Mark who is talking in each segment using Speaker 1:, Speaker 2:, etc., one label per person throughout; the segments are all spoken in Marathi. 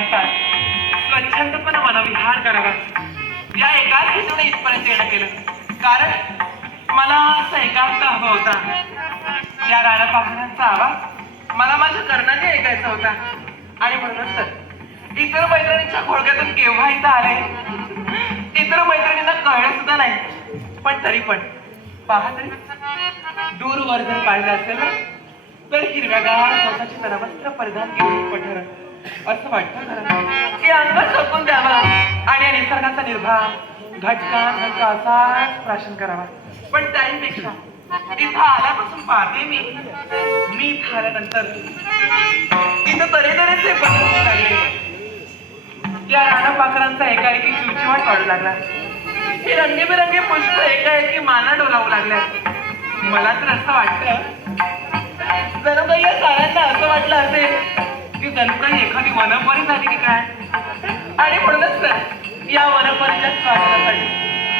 Speaker 1: एकांतात स्वच्छंदपणे मनविहार करावा. या एकाच हेतूने इथपर्यंत येणं केलं. कारण मला असा एकांत हवा होता. या राणा पाखरांचा आवाज मला माझ्या कर्णाने ऐकायचा होता. आणि म्हणूनच तर इतर मैत्रिणींच्या घोळक्यातून केव्हा इथं आले इतर मैत्रिणींना कळलं सुद्धा नाही. पण तरी पण पहा तरी. दूरवर जर पाहिलं असेल ना तर हिरव्यागार स्वतःची नरवस्त्र परिधान केली पठार. असं वाटतं की अंग सोपून द्यावा आणि या निसर्गाचा निर्धार घटका घटका असाच प्राशन करावा. पण त्याहीपेक्षा तिथं आल्यापासून पाहते मी. मी इथं आल्यानंतर इथं तऱ्हेतऱ्हेचे बदल लागले. या रानपाकरांचा एकाएकी चिवचिवाट वाढू लागला. हे रंगीबेरंगी पुष्प एकाएकी माना डोलावू लागल्या. मला तर असं वाटतं जणू काही या साऱ्यांना असं वाटलं असेल. की जणू काही एखादी वनपरी झाली की काय? आणि म्हणूनच तर या वनपरीच्या स्वागतासाठी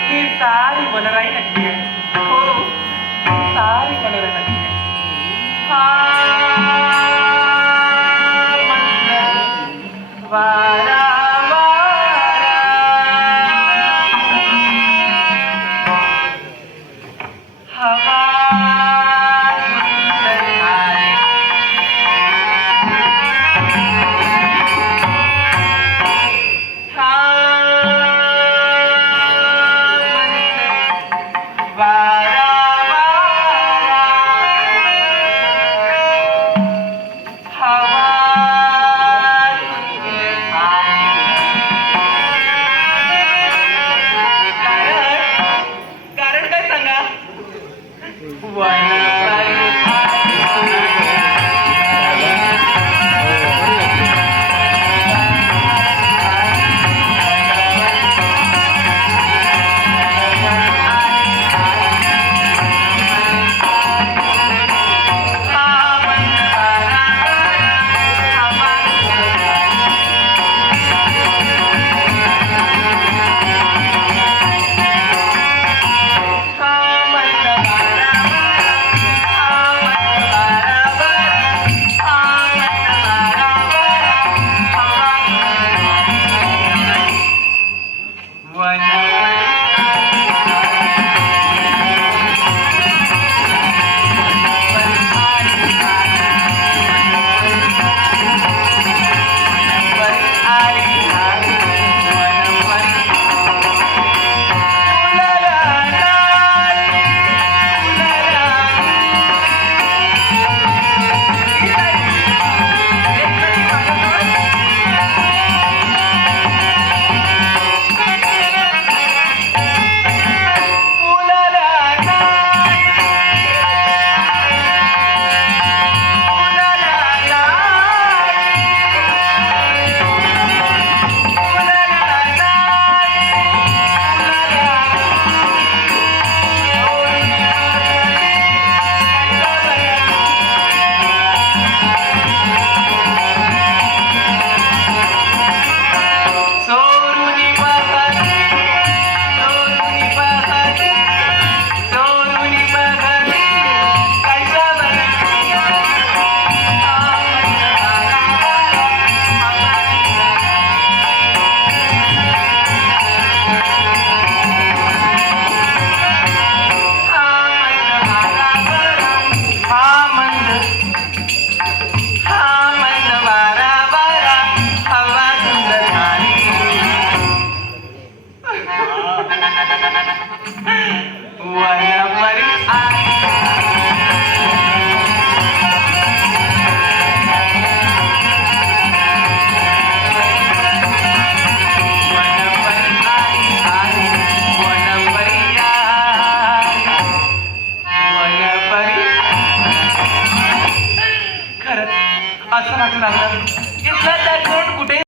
Speaker 1: ही सारी वनराई नक्की आहे. हो सारी वनराई नक्की आहे. हा वारा